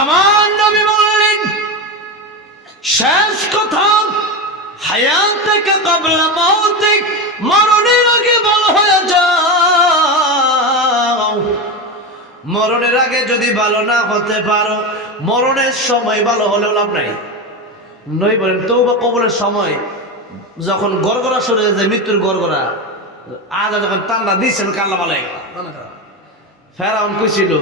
আমার নবী বললেন শেষ কথা, হায়াতাকা ক্বাবলা মাউতিক, মরণের আগে ভালো হয়ে যাও। মরণের আগে যদি ভালো না হতে পারো, মরণের সময় ভালো হলেও লাভ নাই। নবী বলেন তওবা কবুলের সময় যখন গড়গড়া সরে যায়, মৃত্যুর গড়গড়া আজা যখন টান্ডা দিচ্ছেন কাল্লা বলে ফেরাউন কইছিল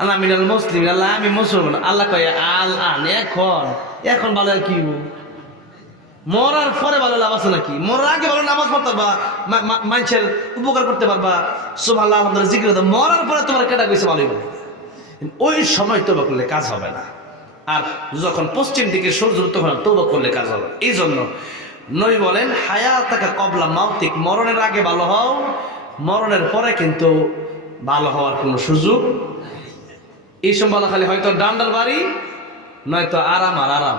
আল্লাহ মিনাল মুসলিম, আল্লাহ আমি মুসলমান। আল্লাহ কয় আল আন, এখন ভালো আর কি মরার পরে ভালো লাভ আছে নাকি? মরার আগে ভালো নামাজ পড়তে পারবা, মানুষের উপকার করতে পারবা, সুবহানাল্লাহ আমাদের জিকির। মরার পরে তোমার কেটা কইছে ভালোই বলে, ওই সময় তওবা করলে কাজ হবে না। আর যখন পশ্চিম দিকে সূর্য তখন তওবা করলে কাজ হবে। এই জন্য নবী বলেন হায়াতাকা ক্বাবলা মাউতিক, মরণের আগে ভালো হও, মরণের পরে কিন্তু ভালো হওয়ার কোনো সুযোগ। এই সময় বলা খালি হয়তো ডান্ডার বাড়ি, নয়তো আরাম আর আরাম,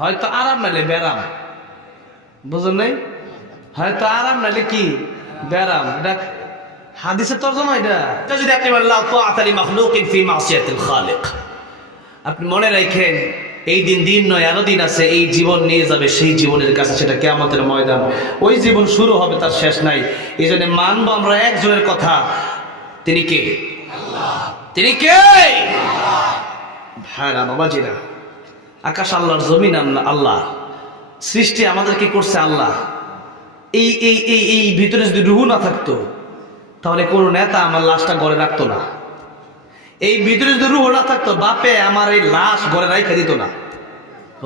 হয়তো আরাম নাইলে ব্যারাম, বুঝলেন নাই? হয়তো আরাম নাইলে কি ব্যারাম, এটা হাদিসের তরজমা। এটা যদি আপনি বলেন লা তাআতা লি মাখলুকিন ফি মাসিয়াতিল খালিক, আপনি মনে রাখেন এই দিন নয়, আরো দিন আছে। এই জীবন নিয়ে যাবে সেই জীবনের কাছে, সেটা কিয়ামতের ময়দান। ওই জীবন শুরু হবে, তার শেষ নাই। এই জন্য মানবো আমরা একজনের কথা, তিনি কে? তিনি কে? ভাইরা বাবাজিরা, আকাশ আল্লাহর, জমিন আল্লাহ, সৃষ্টি আমাদেরকে করছে আল্লাহ। এই এই এই এই ভিতরে যদি রুহু না থাকতো, তাহলে কোনো নেতা আমার লাশটা গড়ে রাখতো না। এই ভিতরে যদি রুহ না থাকতো, বাপে আমার এই লাশ গড়ে রাইখা দিত না।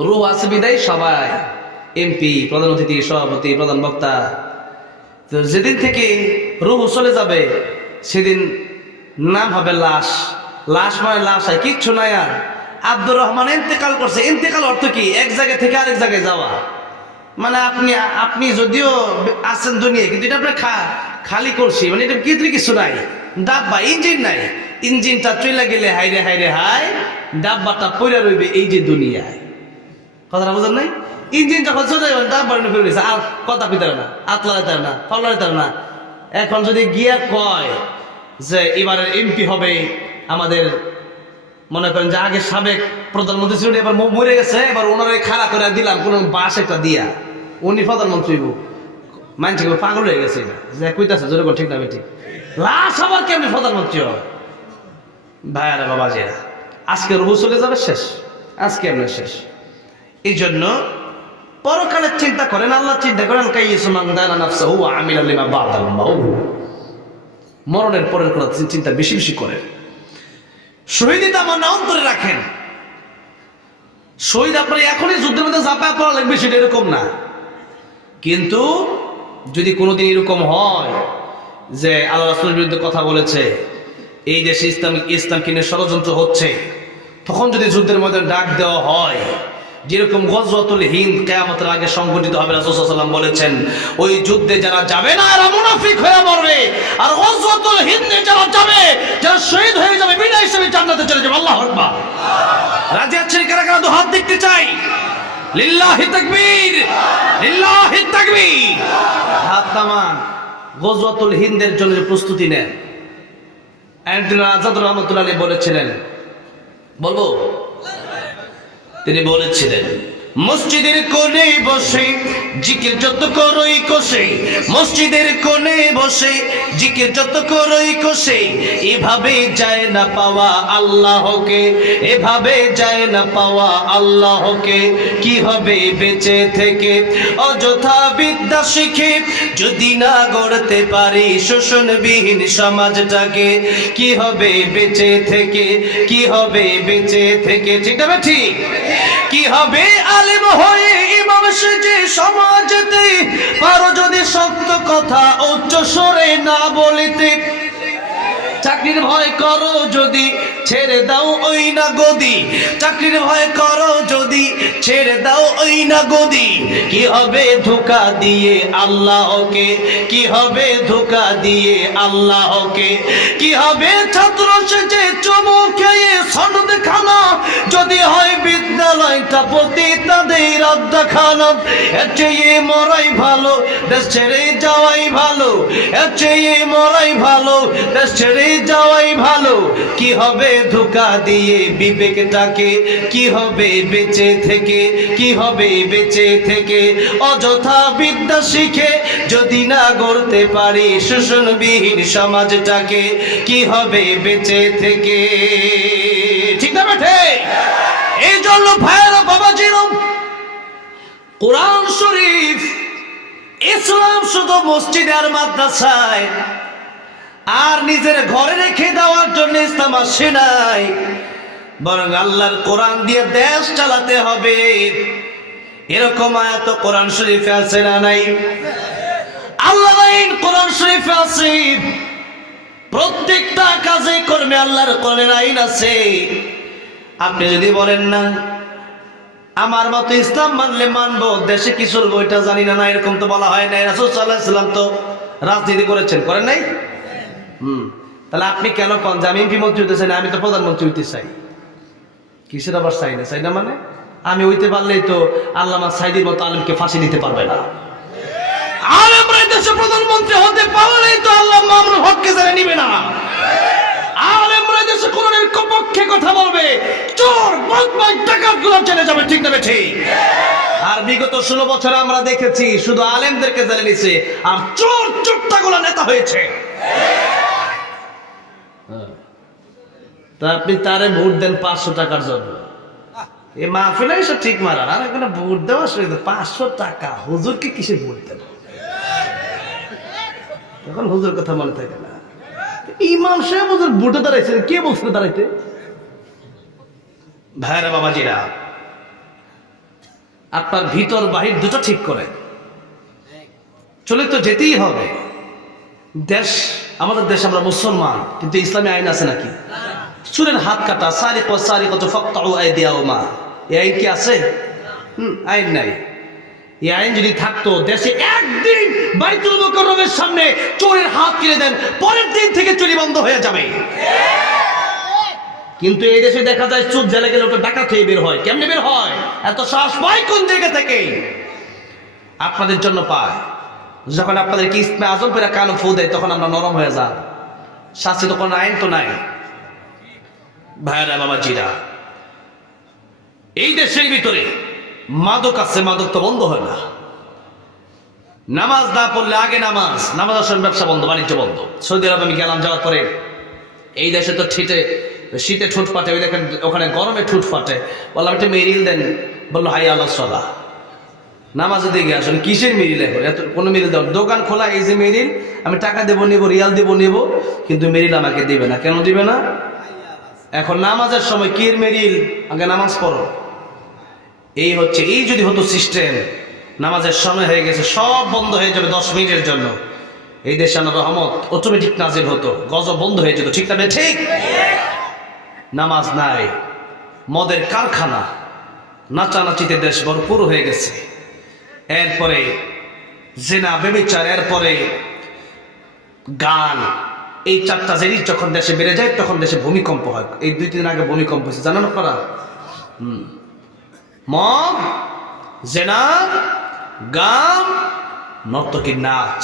রুহ আছে বিদায় সবাই, এমপি, প্রধান অতিথি, সভাপতি, প্রধান বক্তা। তো যেদিন থেকে রুহ চলে যাবে, সেদিন নাম হবে লাশ। লাশ মানে লাশ, হয় কিচ্ছু নাই আর। আব্দুর রহমান ইন্তেকাল করছে। ইন্তেকাল অর্থ কি? এক জায়গা থেকে আরেক জায়গায় যাওয়া। মানে আপনি যদিও আছেন দুনিয়ায়, কিন্তু এটা আপনার খালি করছি, মানে এটা কিছু নাই। ডাব্বা, ইঞ্জিন নাই। ইঞ্জিনটা চলে গেলে হাইরে হাইরে হাই, ডাব্বাটা পইরা রইবে এই যে দুনিয়ায়। কথাটা বুঝেন নাই? ইঞ্জিন যখন চলে যাবে, ডাব্বা ফিরে গেছে, আর কথা কইতে না, আতলাইতে না, ফলাইতে না। এখন যদি গিয়া কয় যে এবারের এমপি হবে আমাদের, মনে করেন যে আগে সাবেক প্রধানমন্ত্রী ছিল, এবার মরে গেছে, এবার ওনারে খাড়া করে দিলাম কোন বাস একটা দিয়া, উনি প্রধানমন্ত্রী, মানছে পাগল হয়ে গেছে। এটা যে কইতাছে জোরে ঠিক না ঠিক? লাশ আবার কেমনি প্রধানমন্ত্রী হয়? ভাইয়ারা বাবাজিরা, আজকে রুহু চলে যাবে, শেষ। আজকে আমরা শেষ। এই জন্য পরকালের চিন্তা করেন, আল্লাহ চিন্তা করেন। মরণের পরের কথা চিন্তা বেশি বেশি করেন। শহীদ আমার না অন্তরে রাখেন। শহীদ আপনার এখনই যুদ্ধের মধ্যে ঝাঁপায় পড়া লাগবে, সেটা এরকম না। কিন্তু যদি কোনোদিন এরকম হয় যে আল্লাহ রাসূলের বিরুদ্ধে কথা বলেছে, এই দেশে ইসলামকে নিয়ে ষড়যন্ত্র হচ্ছে, তখন যদি যুদ্ধের মধ্যে ডাক দেওয়া হয়, যেরকম গজওয়াতুল হিন্দ কিয়ামতের আগে সংঘটিত হবে, রাসূল সাল্লাল্লাহু আলাইহি ওয়াসাল্লাম বলেছেন ওই যুদ্ধে যারা যাবে না এরা মুনাফিক হয়ে মরবে, আর গজওয়াতুল হিন্দে যারা যাবে, যারা শহীদ হয়ে যাবে, বিনা হিসেবে জান্নাতে চলে যাবে। আল্লাহু আকবার। রাজি আছেন? কারা কারা দুই হাত দেখতে চাই? লিল্লাহি তাকবীর, লিল্লাহি তাকবীর। হাত নামান। গজওয়াতুল হিন্দের জন্য প্রস্তুতি নেন। একদিন আজাদ রহমতুল্লাহ আলাইহি বলেছিলেন, বলবো? তিনি বলেছিলেন মসজিদের কোণে বসে জিকির যত করই কষে, মসজিদের কোণে বসে জিকির যত করই কষে, এভাবে যায় না পাওয়া আল্লাহকে, এভাবে যায় না পাওয়া আল্লাহকে। কি হবে বেঁচে থেকে অযথা বিদ্যা শিখে, যদি না গড়তে পারি শোষণবিহীন সমাজটাকে? কি হবে বেঁচে থেকে, কি হবে বেঁচে থেকে? ঠিক না ঠিক? কি হবে আলেম হয়ে ইমাম সেজে সমাজেতে, পারো যদি সত্য কথা উচ্চ স্বরে না বলিতে? চাকরির ভয় করো যদি ছেড়ে দাও ওই না গদি, চাকরির ভয় করো যদি ছেড়ে দাও ওই না গদি। কি হবে ধোঁকা দিয়ে আল্লাহকে, কি হবে ধোঁকা দিয়ে আল্লাহকে? কি হবে ছাত্র সেজে চুমু খেয়ে সনদ খানা, যদি হয় বিদ্যালয়টা প্রতি তাদের রাত দেখানো, এর চেয়ে মরাই ভালো, দেশ ছেড়ে যাওয়াই ভালো, এর চেয়ে মরাই ভালো, দেশ ছেড়ে যাওয়াই ভালো। কি হবে ধোঁকা দিয়ে বিবেকটাকে, কি হবে বেঁচে থেকে, কি হবে বেঁচে থেকে অযথা বিদ্যা শিখে যদি না গড়তে পারি শোষণবিহীন সমাজটাকে, কি হবে বেঁচে থেকে? ঠিক না বেঠে? এই জন্য ভাইয়েরা বাবাজির, কোরআন শরীফ ইসলাম শুধু মসজিদে আর মাদ্রাসায় আর নিজের ঘরে রেখে দেওয়ার জন্য ইসলাম আসে নাই, বরং আল্লাহর কোরআন দিয়ে দেশ চালাতে হবে। এরকম আয়াত কোরআন শরীফে আছে না নাই? আল্লাহর আইন কোরআন শরীফে আছে। প্রত্যেকটা কাজে কর্মে আল্লাহর কোরআনের আইন আছে। আপনি যদি বলেন না আমার মতো ইসলাম মানলে মানবো, দেশে কি চলবো এটা জানি না, এরকম তো বলা হয় নাই। রাসূল সাল্লাল্লাহু আলাইহি ওয়াসাল্লাম তো রাজনীতি করেছেন, করেন নাই? তাহলে আপনি কেন কোন যে আমি এমপি মন্ত্রী হইতে চাই না, আমি তো প্রধানমন্ত্রী হইতে চাই? কিসের আবার চাই না? চাই না মানে আমি হইতে পারলেই তো আল্লামা সাইদির মতো আলেমকে ফাঁসি দিতে পারবে না। আলেমরা দেশে প্রধানমন্ত্রী হতে পারলেই তো আল্লাহ মামুনুল হককে জেলে নিবে না। আলেমরা দেশে কোরআনের পক্ষে কথা বলবে, চোর বদমাইশ ডাকাতগুলো জেলে যাবে। ঠিক না ঠিক? আর বিগত 16 বছর আমরা দেখেছি শুধু আলেমদেরকে জেলে নিছে আর চোর চোরটাগুলো নেতা হয়েছে। তা আপনি তারে ভোট দেন 500 টাকার জন্য, এই মাহফিলে এসে ঠিক মারান। আর এখানে ভোট দেওয়া 500 টাকা, হুজুরকে কিসে ভোট দেন? তখন হুজুর কথা মনে থাকে না। ইমাম সাহেব হুজুর ভোটে দাঁড়াইছে, কে বলছিল দাঁড়াইতে? ভাইরা বাবাজিরা, আপনার ভিতর বাহির দুটো ঠিক করে চলে তো যেতেই হবে। দেশ আমাদের দেশ, আমরা মুসলমান, কিন্তু ইসলামী আইন আছে নাকি? চুরের হাত কাটা, সারিক সারিকাতু ফাকতাউ আইদিয়াহুমা, এই আইন কি আছে? আইন নাই। এই আইন যদি থাকতো, দেশে একদিন বাইতুল মুকাররমের সামনে চোরের হাত কেটে দেন, পরের দিন থেকে চুরি বন্ধ হয়ে যাবে। কিন্তু এই দেশে দেখা যায় চোর জেলে গেলে ওটা ডাকাত হয়ে বের হয়। কেমনে বের হয়? এত সাহস পায় কোন জায়গা থেকে? আপনাদের জন্য পায়। যখন আপনাদেরকে ইসমে আজম পেরা কান ফু দেয়, তখন আমরা নরম হয়ে যান। শাস্তি তো কোনো আইন তো নাই। ভাইরা বাবাজিরা, এই দেশের ভিতরে মাদক আছে, মাদক তো বন্ধ হয় না। নামাজ না পড়লে আগে নামাজ আসলে ব্যবসা বন্ধ, বাণিজ্য বন্ধ। সৌদি আরব আমি গেলাম, যাওয়ার পরে এই দেশে তো শীতে ঠোঁট ফাটে, ওই দেখেন ওখানে গরমে ঠোঁট ফাটে। বললাম একটা মেরিল দেন, বললো হাইয়া আলাস সালাহ। নামাজে দিকে আসলে কিসের মেরিল? এখন এত কোনো মেরিল দেব? দোকান খোলা, এই যে মেরিল, আমি টাকা দেবো নেবো, রিয়াল দেবো নেবো, কিন্তু মেরিল আমাকে দিবে না। কেন দিবে না? এখন নামাজের সময় কি মেরিল? আগে নামাজ পড়ো। এই হচ্ছে, এই যদি হতো সিস্টেম, নামাজের সময় হয়ে গেছে, সব বন্ধ হয়ে যাবে 10 মিনিটের জন্য, এই দেশে আল্লাহর রহমত অটোমেটিক নাজিল হতো, গজব বন্ধ হয়ে যেত। ঠিক না ঠিক? নামাজ নাই, মদের কারখানা, নাচানাচিতে দেশ ভরপুর হয়ে গেছে। এরপরে জিনা, ব্যভিচার, এরপরে গান, এই 4টা জিনিস যখন দেশে বেড়ে যায়, তখন দেশে ভূমিকম্প হয়। এই 2-3 দিন আগে ভূমিকম্প হয়েছে, জানেন আপনারা? মদ, জিনা, গান, নর্তকীর নাচ,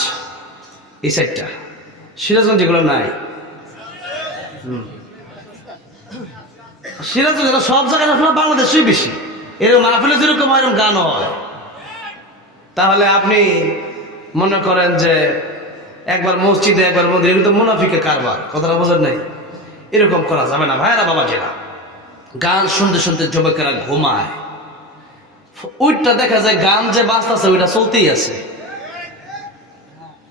এই 4টা। সিরাজগঞ্জ যেগুলো নাই, সিরাজগঞ্জ সব জায়গায় আপনার বাংলাদেশেই বেশি। এরকম মাহফিলে যেরকম এরকম গান হয়, তাহলে আপনি মনে করেন যে একবার মসজিদে একবার মন্দিরে, কিন্তু মুনাফিকের কারবার, কথাটা বোঝেন নাই? এরকম করা যাবে না ভাইরা বাবাজিরা। গান শুনতে শুনতে যুবকেরা ঘুমায়, ওইটা দেখা যায় গান যে বাজতেছে ওইটা চলতেই আছে।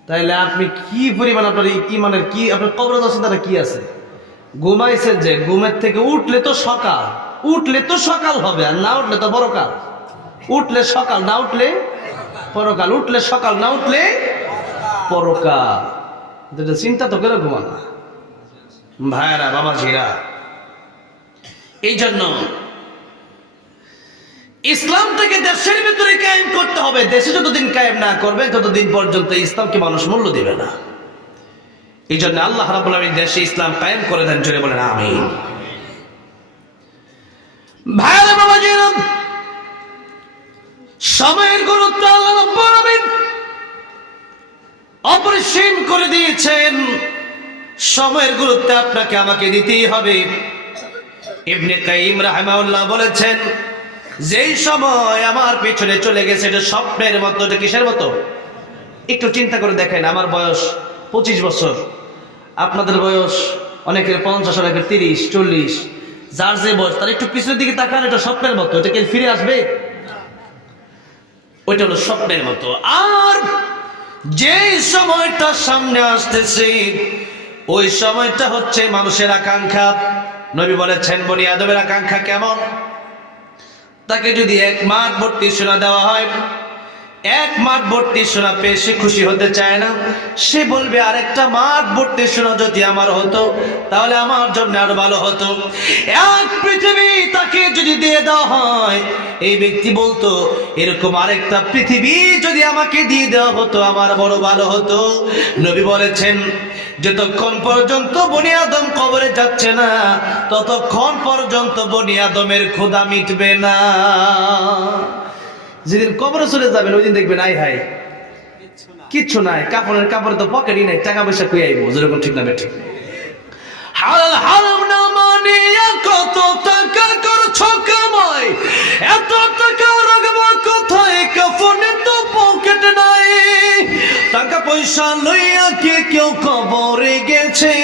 তাইলে আপনি কি পরিমাণ আপনার ইমানের কি, আপনার কবরে দশাটা কি আছে? ঘুমাইছে যে, ঘুমের থেকে উঠলে তো সকাল, উঠলে তো সকাল হবে, আর না উঠলে তো পরকাল। উঠলে সকাল, না উঠলে পরকাল। উঠলে সকাল, না উঠলে পরকাল। চিন্তা তো করে ঘুমান না ভাইরা বাবাজিরা। এই জন্য ইসলামটাকে দেশের ভিতরে কায়েম করতে হবে। দেশে যতদিন কায়েম না করবে, ততদিন পর্যন্ত ইসলামকে মানুষ মূল্য দিবে না। এই জন্য আল্লাহ রাব্বুল আলামিন দেশে ইসলাম কায়েম করে দেন, জোরে বলেন আমিন। ভাইরা বাবাজিরা, সময়ের গুরুত্ব আল্লাহ রাব্বুল আলামিন অপরিসীম করে দিয়েছেন। সময়ের গুরুত্ব আপনাকে আমাকে দিতেই হবে। ইবনে কাইয়িম রাহিমাহুল্লাহ বলেছেন, যেই সময় আমার পিছনে চলে গেছে এটা স্বপ্নের মতো। এটা কিসের মতো? একটু চিন্তা করে দেখেন, আমার বয়স 25 বছর, আপনাদের বয়স অনেকের 50, অনেকের 30, 40, যার যে বয়স তার একটু পিছনের দিকে তাকান, এটা স্বপ্নের মতো। এটা কি ফিরে আসবে? ওইটা হলো স্বপ্নের মতো। আর যে সময়টা সামনে আসতেছে ওই সময়টা হচ্ছে মানুষের আকাঙ্ক্ষা। নবী বলেছেন, বনি আদমের আকাঙ্ক্ষা কেমন? তাকে যদি 1 মাঠ ভর্তি সোনা দেওয়া হয়, 1 মাঠ ভর্তি সোনা পেয়ে সে খুশি হতে চায় না। সে বলবে, আরেকটা মাঠ ভর্তি সোনা যদি আমার হতো তাহলে আমার জন্য আরো ভালো হতো। 1 পৃথিবী তাকে যদি দিয়ে দেওয়া হয়, এই ব্যক্তি বলতো, এরকম আরেকটা পৃথিবী যদি আমাকে দিয়ে দেওয়া হতো আমার বড় ভালো হতো। নবী বলেছেন, যতক্ষণ পর্যন্ত বনি আদম কবরে যাচ্ছে না ততক্ষণ পর্যন্ত বনি আদমের ক্ষুধা মিটবে না। যেদিন কবরে চলে যাবেন ওই দিন দেখবেন, আই হাই কিচ্ছু নাই, কাপড়ে তো পকেটই নাই, টাকা পয়সা কই আইবো? যেরকম ঠিক না বেঠিক? হালাল হারাম না মানিয়া কত টাকা করছো কামাই, এত টাকা রাখবো কোথায়? কাফনে তো পকেট নাই। টাকা পয়সা লইয়া কে কেউ কবরে গেছে,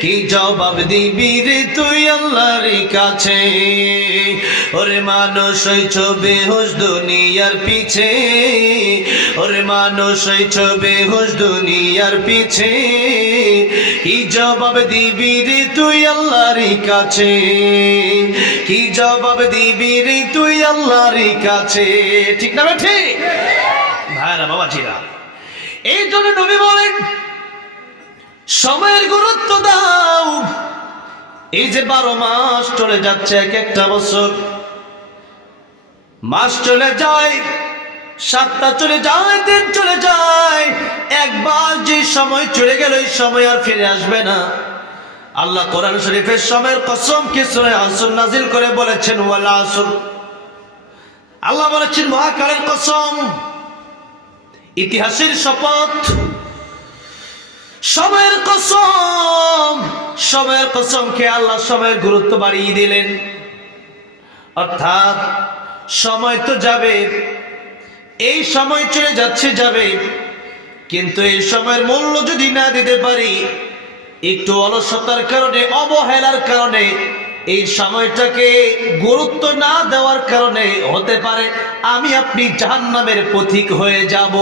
কি জবাব দিবি রে তুই আল্লাহর কাছে? ওরে মানুষ হইছ বেহুশ দুনিয়ার পিছে, ওরে মানুষ হইছ বেহুশ দুনিয়ার পিছে, কি জবাব দিবি রে তুই আল্লাহর কাছে? কি জবাব দিবি রে তুই আল্লাহর কাছে? ঠিক না ঠিক? ভাইরা বাবাজিরা, এই জন্য নবী বলেন, সময়ের গুরুত্ব দাও। এই যে 12 মাস চলে যাচ্ছে, এক একটা বছর, মাস চলে যায়, সপ্তাহ চলে যায়, দিন চলে যায়। একবার যে সময় চলে গেল এই সময় আর ফিরে আসবে না। আল্লাহ কোরআন শরীফের সময়ের কসম কি সূরা আসর নাজিল করে বলেছেন, ওয়াল আসর। আল্লাহ বলেছেন, মহাকালের কসম, ইতিহাসের শপথ, সময়ের কসম। সময়ের কসম খেয়ে আল্লাহ সময়ের গুরুত্ব বাড়িয়ে দিলেন। অর্থাৎ সময় তো যাবে, এই সময় চলে যাচ্ছে, যাবে, কিন্তু এই সময়ের মূল্য যদি না দিতে পারি, একটু অলসতার কারণে, অবহেলার কারণে, এই সময়টাকে গুরুত্ব না দেওয়ার কারণে হতে পারে আমি আপনি জাহান্নামের পথিক হয়ে যাব।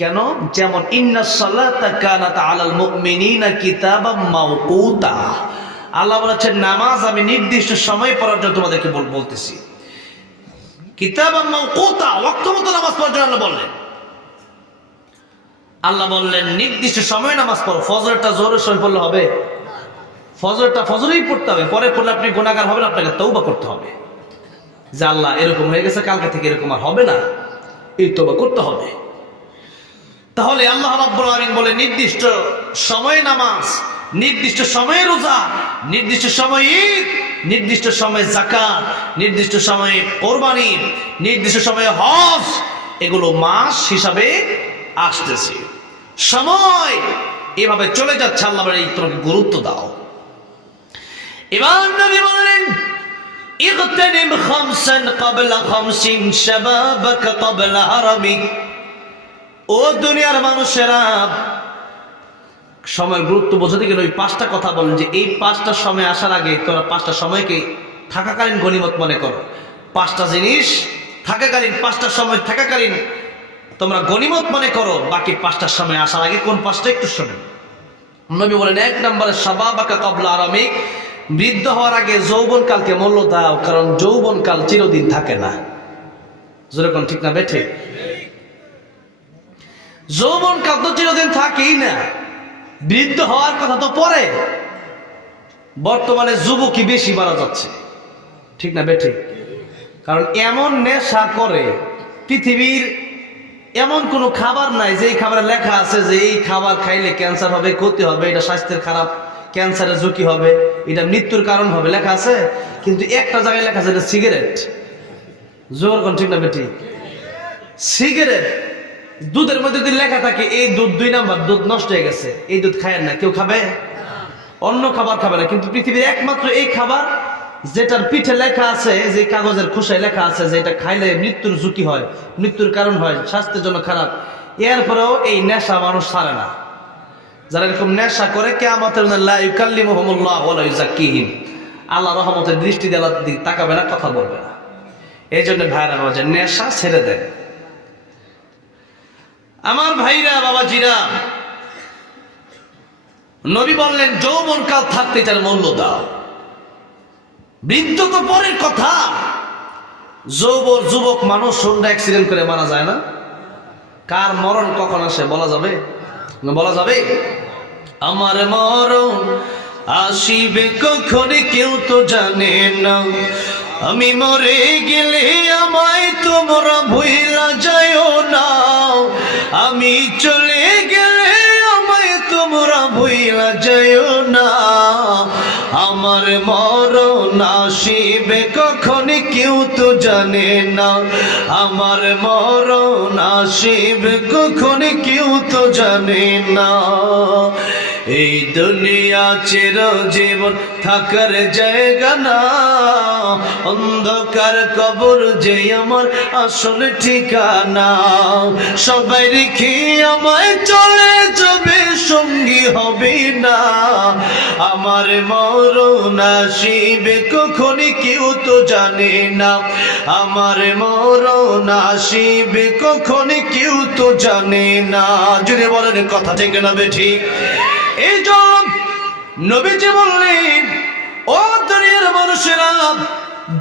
কেন? যেমন ইন্নাস সালাতা কানাত আলাল মুমিনিনা কিতাবাম মাওকুতা। আল্লাহ বলেছেন, নামাজ আমি নির্দিষ্ট সময় পড়ার জন্য তোমাদেরকে বলতেছি। কিতাবাম মাওকুতা, ওয়াক্ত মতো নামাজ পড়ার জন্য বললেন। আল্লাহ বললেন নির্দিষ্ট সময় নামাজ পড়ো। ফজরটা জোহরের সময় পড়লে হবে? ফজরটা ফজরেই পড়তে হবে, পরে পড়লে আপনি গুনাহগার হবেন, আপনাকে তওবা করতে হবে যে আল্লাহ এরকম হয়ে গেছে, কালকে থেকে এরকম আর হবে না, এই তওবা করতে হবে। তাহলে আল্লাহ রাব্বুল আলামিন বলে নির্দিষ্ট সময়ে নামাজ, নির্দিষ্ট সময়ে রোজা, নির্দিষ্ট সময়ে ঈদ, নির্দিষ্ট সময়ে যাকাত, নির্দিষ্ট সময়ে কোরবানি, নির্দিষ্ট সময়ে হজ, এগুলো মাস হিসাবে আসতেছে। সময় এভাবে চলে যাচ্ছে, আল্লাহ বলে তোমাকে গুরুত্ব দাও। এবার নবী বলেন, ইগতানিম খামসান ক্বাবলা খামসিন শাবাবাকা ক্বাবলা হারামিক। ও দুনিয়ার মানুষেরা, সময়ের গুরুত্ব বোঝাতে গেলে ওই 5টা কথা বলেন যে এই 5টা সময় আসার আগে তোরা 5টা সময়কে থাকাকালীন গনিমত মনে করো। 5টা জিনিস থাকাকালীন, 5টা সময় থাকাকালীন তোমরা গনিমত মনে করো। বাকি 5টা সময় আসার আগে কোন 5টা একটু শোনেন। নবী বলেন, 1 নম্বরে শাবাবাকা ক্বাবলা হারামিক, বৃদ্ধ হওয়ার আগে যৌবনকালকে মূল্য দাও, কারণ যৌবনকাল চিরদিন থাকে না। যেরকম ঠিক না বেঠে? যৌবনকাল তো চিরদিন থাকেই না, বৃদ্ধ হওয়ার কথা তো পরে। বর্তমানে যুবকই বেশি মারা যাচ্ছে, ঠিক না বেঠে? কারণ এমন নেশা করে, পৃথিবীর এমন কোনো খাবার নাই যে খাবারে লেখা আছে যে এই খাবার খাইলে ক্যান্সার হবে, ক্ষতি হবে, এটা স্বাস্থ্যের খারাপ, ক্যান্সারের ঝুঁকি হবে, এটা মৃত্যুর কারণ হবে, লেখা আছে। কিন্তু একটা জায়গায় লেখা আছে এটা সিগারেট। জোর কোন ঠিক না বেটি? সিগারেট দুধের মধ্যে যদি লেখা থাকে এই দুধ 2 নাম্বার, দুধ নষ্ট হয়ে গেছে, এই দুধ খায়েন না, কেউ খাবে? অন্য খাবার খাবে না। কিন্তু পৃথিবীর একমাত্র এই খাবার যেটার পিঠে লেখা আছে, যে কাগজের খোসায় লেখা আছে যে এটা খাইলে মৃত্যুর ঝুঁকি হয়, মৃত্যুর কারণ হয়, স্বাস্থ্যের জন্য খারাপ, এরপরেও এই নেশা মানুষ ছাড়ে না। যারা এরকম নেশা করে কিয়ামতের দিন লা ইউকাল্লিমুহুমুল্লাহু ওয়া লা ইউযাক্কিহিম, আল্লাহ রহমতের দৃষ্টি দিয়ে আল্লাহর দিকে তাকাবে না, কথা বলবে না। এই জন্য ভাইরা বাবাজি নেশা ছেড়ে দেন। আমার ভাইরা বাবাজিরা, নবী বললেন যৌবনকাল থাকতে তার মূল্য দাও। বৃদ্ধ তো পরের কথা, যুবক মানুষ হোন্ডা অ্যাক্সিডেন্ট করে মারা যায় না? কার মরণ কখন আসে বলা যাবে? বলা যাবে? আমার মরণ আসিবে কখন কেউ তো জানে না, আমি মরে গেলে আমায় তোমরা ভুইলা যায়ও না, আমি চলে গেলে আমায় তোমরা ভুইলা যায়ও না, আমার মরণ আসিবে কখন কেউ তো জানে না, আমার মরণ আসিবে কখন কেউ তো জানে না। এই দুনিয়া চিরজীবন থাকার জায়গা না, অন্ধকার কবর যে আমার আসল ঠিকানা, সবাই রেখে আমায় চলে যাবে, সঙ্গী হবে না, আমার মরণ আসিবে কখন কেউ তো জানে না, আমার মরণ আসিবে কখন কেউ তো জানে না। যদি বলেন কথা ঠিক না বেঠিক? এই জন্য নবীজি বললেন, ও দুনিয়ার মানুষেরা,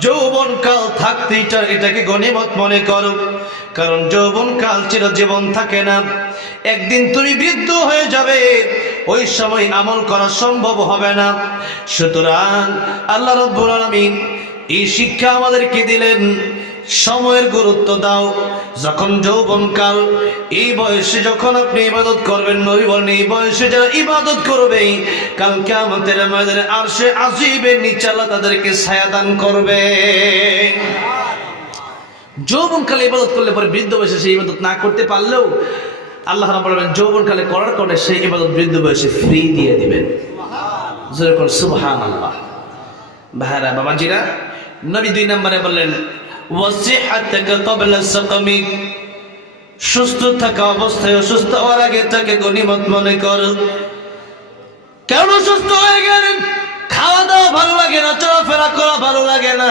যৌবনকাল থাকতে এটাকে গনিমত মনে করো, কারণ যৌবনকাল চিরজীবন থাকে না। একদিন তুমি বৃদ্ধ হয়ে যাবে, ওই সময় আমল করা সম্ভব হবে না। সুতরাং আল্লাহ রাব্বুল আলামিন এই শিক্ষা আমাদেরকে দিলেন, সময়ের গুরুত্ব দাও। যখন যৌবনকাল, এই বয়সে যখন আপনি ইবাদত করবেন, নবী বলেন এই বয়সে যারা ইবাদত করবে কাল কিয়ামতের ময়দানে আরশে আজিমের নিচে আল্লাহ তাদেরকে ছায়া দান করবে। যৌবনকালে ইবাদত করলে পরে বৃদ্ধ বয়সে সেই ইবাদত না করতে পারলেও আল্লাহ রাব্বুল আলামিন যৌবনকালে করার কারণে সেই ইবাদত বৃদ্ধ বয়সে ফ্রি দিয়ে দিবেন। যেরকম সুবহানাল্লাহ। ভাইরা বাবাজিরা, নবী 2 নম্বরে বললেন ওয়াসিহাতাকা ক্বাবলা সাকামিক, সুস্থ থাকা অবস্থায় অসুস্থ হওয়ার আগে তাকে গনিমত মনে কর। কেন সুস্থ হয়ে গেলেন, খাওয়া দাওয়া ভালো লাগে না, চলাফেরা করা ভালো লাগে না,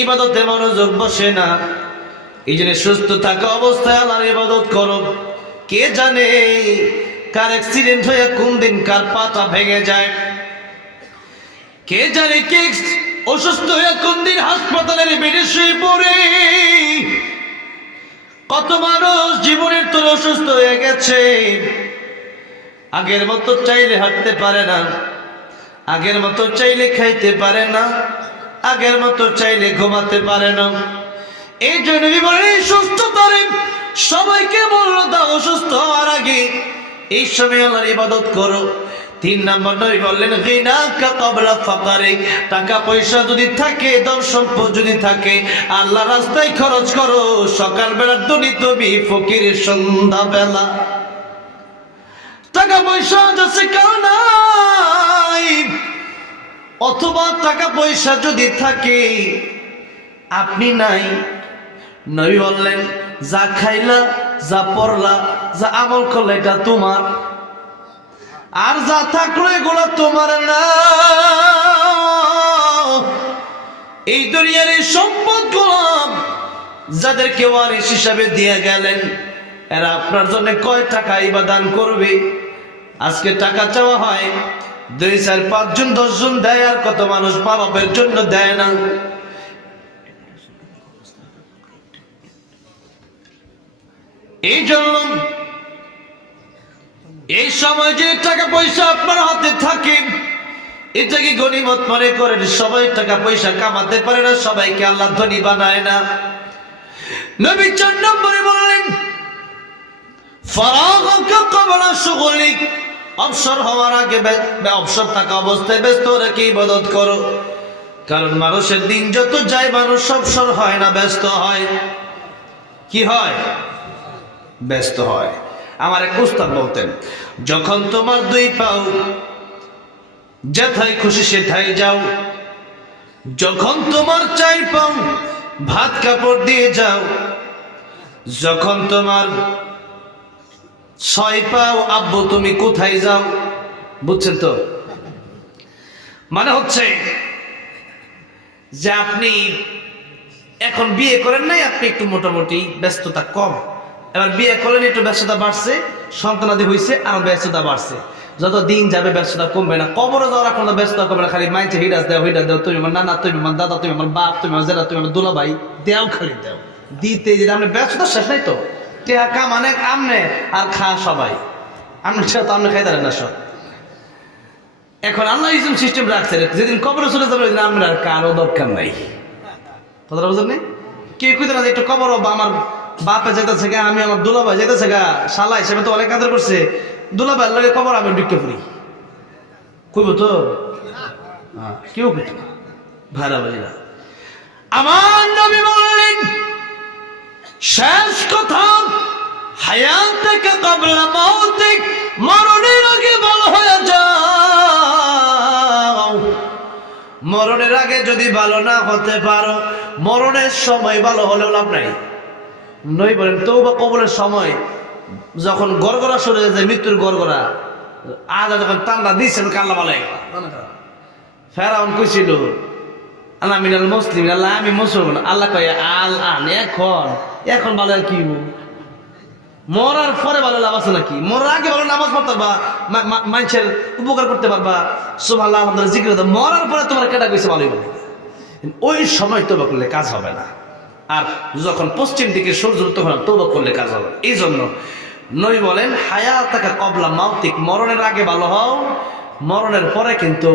ইবাদতে মনোযোগ বসে না, এই জন্য সুস্থ থাকা অবস্থায় আল্লাহর ইবাদত করো। কে জানে কার অ্যাক্সিডেন্ট হয়ে কোন দিন কার পাটা ভেঙে যায়, কে জানে কে অসুস্থ হয়ে কোন দিন হাসপাতালের বেডে শুয়ে পড়ে। কত মানুষ জীবনের তোর অসুস্থ হয়ে গেছে, আগের মতো চাইলে হাঁটতে পারে না, আগের মতো চাইলে খাইতে পারে না, আগের মতো চাইলে ঘুমাতে পারে না। এই জন্য সুস্থতারে সবাইকে বললো দাও, অসুস্থ হওয়ার আগে এই সময় আল্লাহর ইবাদত করো। 3 নম্বর নবী বললেন গিনাকা ক্বাবলা ফাকারিক, টাকা পয়সা যদি থাকে, ধন সম্পদ যদি থাকে, আল্লাহ রাস্তায় খরচ করো। সকালবেলা ধনী তুমি, ফকির সন্ধ্যাবেলা। টাকা পয়সা যাচ্ছে কার নাই, অথবা টাকা পয়সা যদি থাকে আপনি নাই, নবী বললেন যা খাইলা, যা পড়লা, যা আমল করলে এটা তোমার, আর যা থাকলো এগুলো তোমার না। এই দুনিয়ার এই সম্পদ গুলো যাদেরকে ওয়ারিস হিসাবে দিয়ে গেলেন, এরা আপনার জন্য কয় টাকা ইবা দান করবে? আজকে টাকা চাওয়া হয়, 2, 4, 5 জন 10 জন দেয়, আর কত মানুষ মা বাপের জন্য দেয় না। এই জন্য এই সময় যে টাকা পয়সা আপনার হাতে থাকে, এটাকে গনিমত মনে করেন। সবাই টাকা পয়সা কামাতে পারে না, সবাইকে আল্লাহ ধনী বানায় না। নবী 4 নম্বরে বললেন ফারাগাকা ক্বাবলা শুগলিক, অবসর হওয়ার আগে, অবসর থাকা অবস্থায় ব্যস্ত রেখে ইবাদত করো। কারণ মানুষের দিন যত যায় মানুষ অবসর হয় না, ব্যস্ত হয়। কি হয়? ব্যস্ত হয়। আমার এক উস্তাদ বলতেন, যখন তোমার দুই পাও যেথায় খুশি সেথায় যাও, যখন তোমার চাই পাও ভাত কাপড় দিয়ে যাও, যখন তোমার ছয় পাও আব্বু তুমি কোথায় যাও। বুঝছেন তো? মানে হচ্ছে যে আপনি এখন বিয়ে করেন নাই, আপনি একটু মোটামুটি ব্যস্ততা কম, এবার বিয়ে করলেন একটু ব্যস্ততা বাড়ছে, সন্তানাদি হয়েছে আরো ব্যস্ততা বাড়ছে। যত দিন যাবে ব্যস্ততা কমবে না, কবরে যাওয়ার কোনো ব্যস্ততা কমবে না। খালি মাইন্ডে হিডাস দেও, হিডাস দেও, তুমি আমার নানা, তুমি আমার দাদা, তুমি আমার বাপ, তুমি আমার জেলা, তুমি আমার দুলাভাই, দেও খালি দেও, দিতে যে আপনি ব্যস্ততা শেষ নাই তো। টেহা কাম অনেক আমনে আর খা সবাই, আপনি তো আপনি খাই দাঁড়েন না সব। এখন আল্লাহ ইসলাম সিস্টেম রাখছে, যেদিন কবরে চলে যাবে ওইদিন আপনার কারো দরকার নাই। কথাটা বুঝলেন নি? কেউ কইতে না যে একটু কবর আমার বাপে যেতেছে গা, আমি আমার দুলাভাই যেতেছে গা, শালা হিসেবে তো অনেক আদর করছে, দুলাভাইয়ের লাগে কবর আমি ঢুকে পড়ি, কইব তো? কেউ কইত না ভাইরা বাজিরা। আমার নবী বললেন শেষ কথা, হায়াতুকা ক্বাবলা মাউতিক, মরণের আগে ভালো হয়ে যাও। মরণের আগে যদি ভালো না হতে পারো, মরণের সময় ভালো হলেও লাভ নাই। নই বলেন তওবা কবুলের সময় যখন গড়গড়া সরে যায়, মৃত্যুর গড়গড়া আজ যখন টান্ডা দিচ্ছেন কাল্লা বলে ফেরাউন কইছিল আল্লাহ মিনাল মুসলিম, আল্লাহ আমি মুসলমান। আল্লাহ কয় আল আন, এখন এখন ভালো আর কি মরার পরে ভালো লাভ আছে নাকি? মরার আগে ভালো নামাজ পড়তে পারবা, মানুষের উপকার করতে পারবা, সুবহানাল্লাহ আলহামদুলিল্লাহ জিকির করতে। মরার পরে তোমার কেটা কইছে ভালোই বলে, ওই সময় তওবা করলে কাজ হবে না। আর যখন পশ্চিম দিকে সূর্য তখন তওবা করলে কাজ হবে। এই জন্য নবী বলেন হায়াতুকা ক্বাবলা মাউতিক, মরণের আগে ভালো হও, মরণের পরে কিন্তু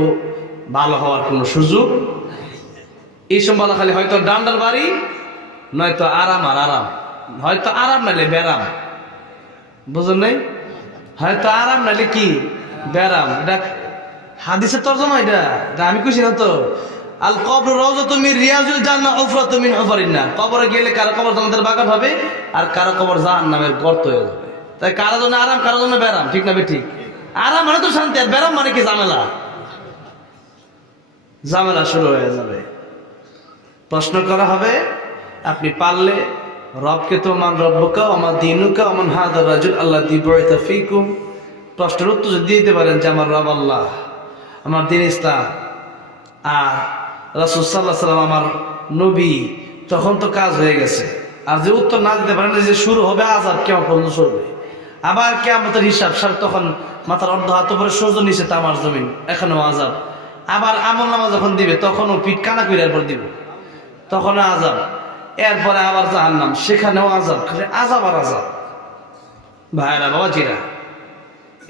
ভালো হওয়ার কোনো সুযোগ। এই সময় বলা খালি হয়তো ডান্ডার বাড়ি, নয়তো আরাম আর আরাম, হয়তো আরাম নাইলে ব্যারাম। বুঝলেন নাই? হয়তো আরাম নাইলে কি ব্যারাম। এটা হাদিসের তরজমা, এটা আমি কইছি না তো। আল কবর রাউযাতুম মিন রিয়াজিল জান্নাহ উফরাতুম মিন হুফারিন নার। কবরে গেলে কারো কবর জান্নাতের বাগান হবে, আর কারো কবর জাহান্নামের গর্ত হয়ে যাবে। তাই কারো জন্য আরাম, কারো জন্য ব্যারাম, ঠিক না ঠিক? আরাম মানে তো শান্তি, আর ব্যারাম মানে কি ঝামেলা, ঝামেলা শুরু হয়ে যাবে। প্রশ্ন করা হবে, আপনি পারলে রবকে তো মান রব্বুকা ওয়া মা দীনুকা ওয়া মান হাদা রাজুল আল্লাযী বুইসা ফীকুম, প্রশ্নের উত্তর যদি দিতে পারেন যে আমার রব আল্লাহ, আমার দ্বীন ইসলাম, আর রাসূল সাল্লাল্লাহু আলাইহি ওয়াসাল্লাম আমার নবী, তখন তো কাজ হয়ে গেছে। আর যে উত্তর না দিতে পারেন, যে শুরু হবে আযাব, কিয়ামত পর্যন্ত চলবে, আবার কিয়ামতের হিসাব সার, তখন মাথার অর্ধ হাত উপরে সূর্য নিচে তামার জমিন, এখনো আযাব। আবার আমলনামা যখন দিবে তখনও পিঠ কানা কইরার পর দিব, তখনও আযাব। এরপরে আবার জাহান্নাম, সেখানেও আযাব, খালি আযাব আর আযাব। ভাইরা বাবাজিরা,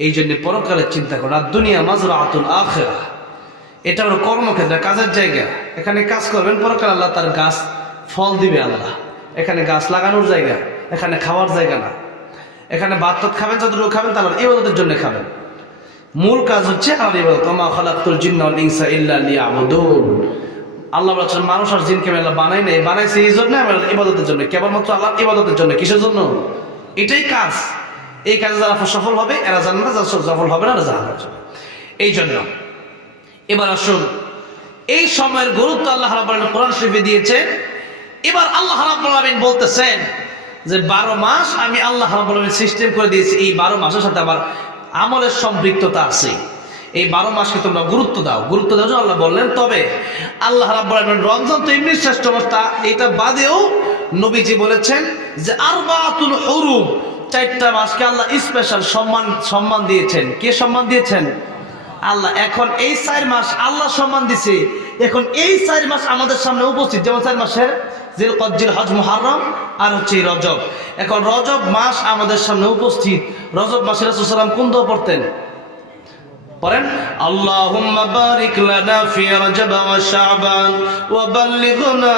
এই জন্য পরকালের চিন্তা করো। আর দুনিয়া মাজরাআতুল আখিরাহ, এটা হলো কর্মক্ষেত্র, কাজের জায়গা। এখানে কাজ করবেন, পরকাল আল্লাহ তার গাছ ফল দিবে আল্লাহ। এখানে গাছ লাগানোর জায়গা, এখানে খাওয়ার জায়গা না। এখানে ভাত খাবেন, যতটুকু খাবেন তা আল্লাহর ইবাদতের জন্য খাবেন। মূল কাজ হচ্ছে আল্লাহর ইবাদত। ওয়া মা খালাকতুল জিন্না ওয়াল ইনসা ইল্লা লিয়াবুদুন। আল্লাহ বলেছেন মানুষ আর জিনকে আল্লাহ বানাই নাই, বানাইছে এই জন্য আল্লাহর ইবাদতের জন্য, কেবলমাত্র আল্লাহর ইবাদতের জন্য। কিসের জন্য? এটাই কাজ। এই কাজে যারা সফল হবে এরা জান্নাত, যারা সফল হবে না এরা জাহান্নামে যাবে। এই জন্য এবার আসুন, এই সময়ের গুরুত্ব আল্লাহ রাব্বুল আলামিন কোরআন শরীফে দিয়েছে। এবার আল্লাহ রাব্বুল আলামিন বলতেছেন যে 12 মাস আমি আল্লাহ রাব্বুল আলামিন সিস্টেম করে দিয়েছি, এই 12 মাসের সাথে আবার আমলের সম্পৃক্ততা আছে। এই 12 মাসকে তোমরা গুরুত্ব দাও। গুরুত্ব দেওয়ার জন্য আল্লাহ বললেন। তবে আল্লাহ রাব্বুল আলামিন রমজান তো এমনি শ্রেষ্ঠ মাস, এটা বাদেও নবীজি বলেছেন যে আরবাতুল হুরুম, 4টা মাসকে আল্লাহ স্পেশাল সম্মান দিয়েছেন। কে সম্মান দিয়েছেন? আল্লাহ। এখন এই 4 মাস আল্লাহ সম্মান দিছে। এখন এই 4 মাস আমাদের সামনে উপস্থিত, যেমন 4 মাসের জিলকদ, জিলহজ, মুহররম আর হচ্ছে রজব। এখন রজব মাস আমাদের সামনে উপস্থিত। রজব মাসে রাসূল সাল্লাল্লাহু আলাইহি ওয়াসাল্লাম কোন দোয়া পড়তেন? পড়েন আল্লাহুম্মা বারিক লানা ফি রজব ওয়া শাবান ওয়া বাল্লিগনা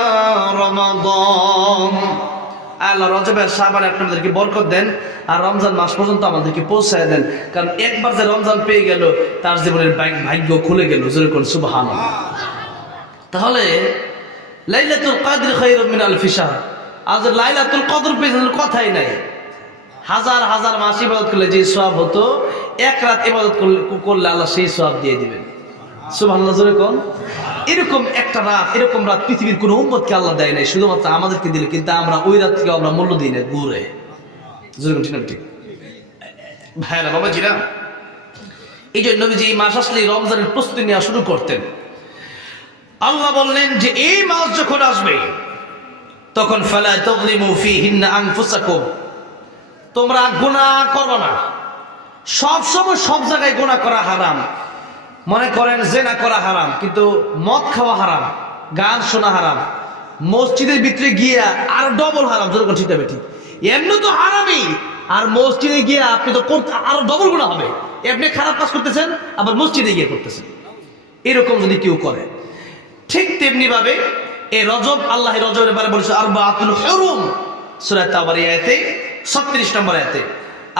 রমাদান। আল্লাহ রজব আর শাবানে আপনাদেরকে বরকত দেন, আর রমজান মাস পর্যন্ত আমাদেরকে পৌঁছায় দেন। কারণ একবার যে রমজান পেয়ে গেল তার জীবনের ভাগ্য খুলে গেল। জোরে কোন সুবহানাল্লাহ। তাহলে লাইলাতুল কদর খায়রুম মিন আলফি শাহর, আজ লাইলাতুল কদর পেছনের কথাই নাই। হাজার হাজার মাস ইবাদত করলে যে সওয়াব হতো, এক রাত ইবাদত করলে আল্লাহ সেই সওয়াব দিয়ে দিবেন। সুবহানাল্লাহ জোরে কোন। এরকম একটা রাত, এরকম রাত পৃথিবীর কোনো উম্মতকে আল্লাহ দেয় নাই, শুধুমাত্র আমাদেরকে দিলে। কিন্তু আমরা ওই রাত থেকে আমরা মূল্য দিই না, ঘুরে। জোরে কোন, ঠিক না? ঠিক ভাইরা বাবাজিরা, এই জন্য নবীজি এই মাস আসলে রমজানের প্রস্তুতি নেওয়া শুরু করতেন। আল্লাহ বললেন যে এই মাস যখন আসবে তখন ফালা তাযলিমু ফীহিন্না আনফুসাকুম, তোমরা গুনাহ করবে না। সব সময় সব জায়গায় গুনাহ করা হারাম। মনে করেন জিনা করা হারাম, কিন্তু মদ খাওয়া হারাম, গান শোনা হারাম, মসজিদের ভিতরে গিয়া আর ডবল হারাম। যেরকম ঠিক হবে ঠিক, এমনি তো হারামই, আর মসজিদে গিয়ে আপনি তো আরো ডবল গুনাহ হবে। আপনি খারাপ কাজ করতেছেন, আবার মসজিদে গিয়ে করতেছেন। এরকম যদি কেউ করে, ঠিক তেমনি ভাবে এই রজব, আল্লাহ রজবের ব্যাপারে বলেছে আরবাতুল হুরুম, সূরা তাওবার আয়াতে 36 নম্বর আয়াতে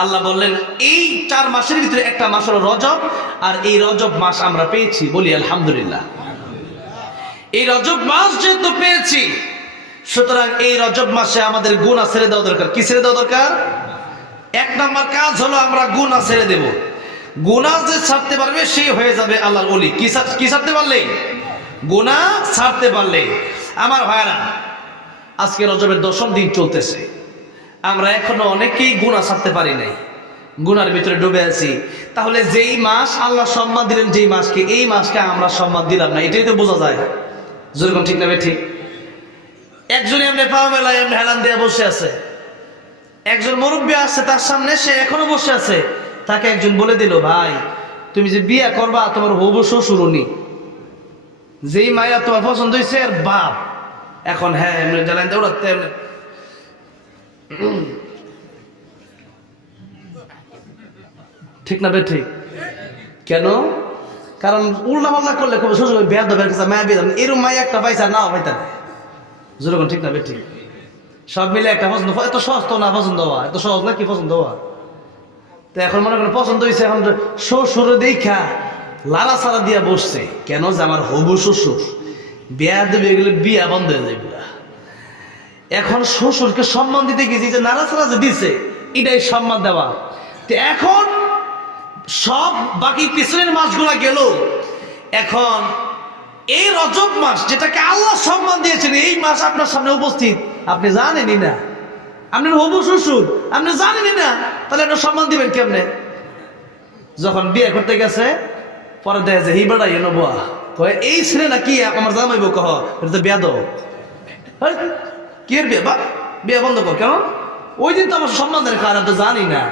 আল্লাহ বললেন এই 4 মাসের ভিতরে একটা মাস হলো রজব, আর এই রজব মাস আমরা পেয়েছি, বলি আলহামদুলিল্লাহ। এই রজব মাস যেহেতু পেয়েছি, সুতরাং এই রজব মাসে আমাদের গুনাহ ছেড়ে দেওয়া দরকার। কি ছেড়ে দেওয়া দরকার? 1 নম্বর কাজ হলো আমরা গুনাহ ছেড়ে দেব। গুনাহ যে ছাড়তে পারবে সেই হয়ে যাবে আল্লাহর ওলি। কি ছাড়তে পারলে? গুনাহ ছাড়তে পারলে। আমার ভাইরা, আজকে রজবের 10ম দিন চলতেছে, আমরা এখনো অনেকেই গুনাহ ছাড়তে পারি নাই, গুনার ভিতরে ডুবে আছি। তাহলে যেই মাস আল্লাহ সম্মান দিলেন, যেই মাসকে, এই মাসকে আমরা সম্মান দিলাম না, এটাই তো বোঝা যায়। যেরকম ঠিক না? ঠিক। একজনে এমনি পাওয়া মেলায় এমনি হেলান দিয়ে বসে আছে, একজন মুরব্বী আসছে তার সামনে, সে এখনো বসে আছে। তাকে একজন বলে দিল, ভাই তুমি যে বিয়ে করবা, তোমার হবু শ্বশুর উনি, যেই মায়া তোমার পছন্দ হয়েছে আর বাপ, এখন হ্যাঁ এমনি জ্বালান দিয়ে উড়াতে এমনি। ঠিক না? ঠিক। কেন? কারণ উল্টা পাল্টা করলে খুব শ্বশুর বেদ মায়া বিয়ে, এরকম মায়া একটা পাইছে আর নাও পাইতা। যেরকম ঠিক না? ঠিক। সব মিলে একটা পছন্দ, এত সহজ তো না পছন্দ হওয়া, এত সহজ না কি পছন্দ হওয়া। তো এখন মনে করেন পছন্দ হয়েছে, এখন শ্বশুর দেখা লালা সারা দিয়া বসছে। কেন? যে আমার হবু শ্বশুর, বিয়া দেবে গেলে বিয়া বন্ধ হয়ে যাবে। এখন শ্বশুরকে সম্মান দিতে গেছি, যে নাড়া ছাড়া যে দিছে এটাই সম্মান দেওয়া। তো এখন সব বাকি পিছনের মাসগুলা গেল, এখন এই রজব মাস যেটাকে আল্লাহ সম্মান দিয়েছেন, এই মাস আপনার সামনে উপস্থিত, আপনি জানেনই না, আপনার হবু শ্বশুর আপনি জানেনই না, তাহলে একটা সম্মান দিবেন কেমনে? যখন বিয়ে করতে গেছে, পরে দেখে যে এই বেড়াই নেবো, এই ছেলে না কি আমার জামাইব, কহ এটা তো বেয়াদ, কি এর বিয়ে? বা বিয়ে বন্ধ কর। কেন? ওই দিন তো আমার সম্মান দেয়, কারণ তো জানি না।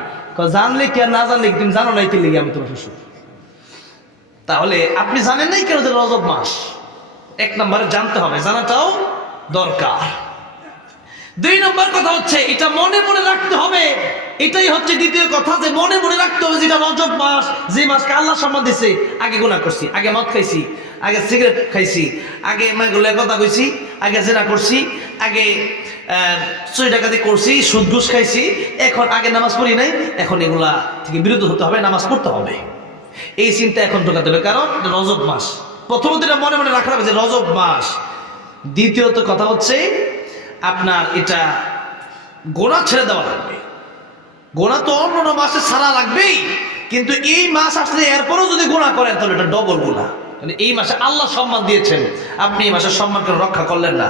জানলে কি আর না জানলে তুমি জানো নাই, কি লেগে আমি তোমার শ্বশুর? তাহলে আপনি জানেন নাই কেন যে রজব মাস? 1 নম্বরে জানতে হবে, জানাটাও দরকার। 2 নম্বর কথা হচ্ছে এটা মনে মনে রাখতে হবে। এটাই হচ্ছে দ্বিতীয় কথা, যে মনে মনে রাখতে হবে যেটা রজব মাস, যে মাসকে আল্লাহ সম্মান দিছে। আগে গুনাহ করছি, আগে মদ খাইছি, আগে সিগারেট খাইছি, আগে কথা কইছি, আগে জেনা করছি, আগে চুরি ডাকাতি করছি, সুদ ঘুষ খাইছি, এখন আগে নামাজ পড়ি নাই, এখন এগুলা থেকে বিরত হতে হবে, নামাজ পড়তে হবে। এই চিন্তা এখন ঢোকাতে হবে, কারণ রজব মাস। প্রথমত এটা মনে মনে রাখা হবে যে রজব মাস। দ্বিতীয়ত কথা হচ্ছে আপনার এটা গোনা ছেড়ে দেওয়া লাগবে। গোনা তো অন্য মাসে ছাড়া লাগবেই, কিন্তু এই মাস আসলে এরপরও যদি গোনা করেন তাহলে এটা ডবল গোনা। এই মাসে আল্লাহ সম্মান দিয়েছেন, আপনি এই মাসের সম্মানকে রক্ষা করলেন না।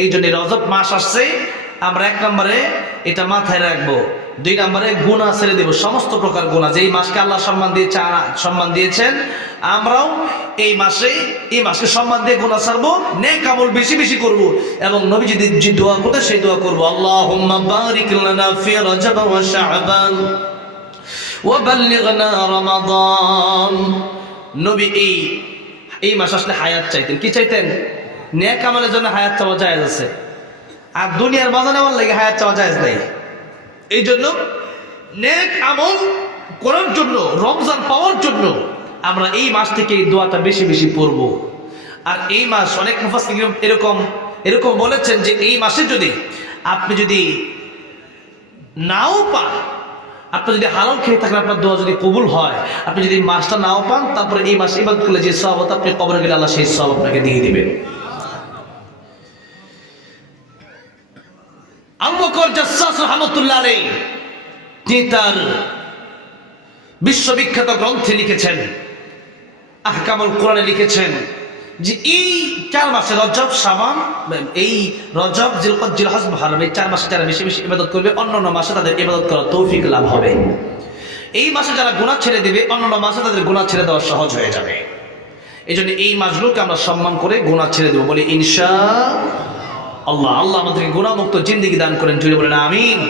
এই জন্য রজব মাস আসছে, আমরা 1 নম্বরে এটা মাথায় রাখবো। 2 নম্বরে গুনাহ ছেড়ে দেব, সমস্ত প্রকার গুনাহ। যেই মাসকে আল্লাহ সম্মান দিয়েছেন, আমরাও এই মাসকে সম্মান দিয়ে গুনাহ ছাড়বো, নেক আমল বেশি বেশি করব, এবং নবীজি যে দোয়া করতে সেই দোয়া করব, আল্লাহুম্মা বারিক লানা ফি রজব ওয়া শাবান ওয়া বাল্লিগনা রমাদান। নবী এই মাস আসলে হায়াত চাইতেন। কি চাইতেন? নেক আমলের জন্য হায়াত চাওয়া জায়েজ আছে, আর দুনিয়ার মজা নেওয়ার লাগে হায়াত চাওয়া জায়েজ নাই। এই জন্য নেক আমল করার জন্য, রমজান পাওয়ার জন্য আমরা এই মাস থেকে এই দোয়াটা বেশি বেশি পড়ব। আর এই মাস অনেক মুফাসসিরিন এরকম বলেছেন যে এই মাসে যদি আপনি যদি নাও পান, আপনি যদি হালাল খেয়ে থাকেন, আপনার দোয়া যদি কবুল হয়, আপনি যদি এই মাসটা নাও পান, তারপরে এই মাসে ইবাদত করলে যে সওয়াব হতো, আপনি কবরে গেলে আল্লাহ সেই সওয়াব আপনাকে দিয়ে দিবেন। আবু বকর জাসসাস রাহমাতুল্লাহ আলাইহি তিনি তার বিশ্ববিখ্যাত গ্রন্থে লিখেছেন, আহকামুল কোরআনে লিখেছেন যে এই 4 মাসে রজব, শাবান, এই রজব, জিলকদ, জিলহজ, মুহররম, এই 4 মাসে যারা বেশি বেশি ইবাদত করবে, অন্যান্য মাসে তাদের ইবাদত করার তৌফিক লাভ হবে। এই মাসে যারা গুনাহ ছেড়ে দিবে, অন্যান্য মাসে তাদের গুনাহ ছেড়ে দেওয়া সহজ হয়ে যাবে। এই জন্য এই মাসগুলোকে আমরা সম্মান করে গুনাহ ছেড়ে দেবো, বলি ইনশাআল্লাহ। আল্লাহ আমাদেরকে গুনাহমুক্ত জিন্দেগি দান করেন, জুড়ে বলেন আমিন।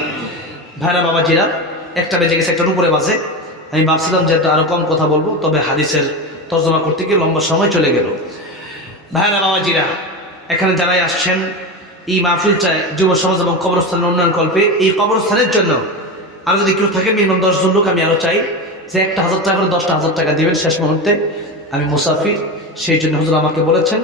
ভাইরা বাবাজিরা, 1টা বেজে গেছে, 1টার উপরে বাজে। আমি ভাবছিলাম যে আরো কম কথা বলবো, তবে হাদিসের তর্জমা করতে গিয়ে লম্বা সময় চলে গেল। ভাইরা বাবাজিরা, এখানে যারাই আসছেন, এই মাহফিল চায় যুব সমাজ এবং কবরস্থানের উন্নয়ন কল্পে। এই কবরস্থানের জন্য আরো যদি কেউ থাকে, মিনিমাম 10 জন লোক আমি আরো চাই যে 1,000 টাকা করে 10,000 টাকা দিবেন শেষ মুহূর্তে। আমি মুসাফির, সেই জন্য হুজুর আমাকে বলেছেন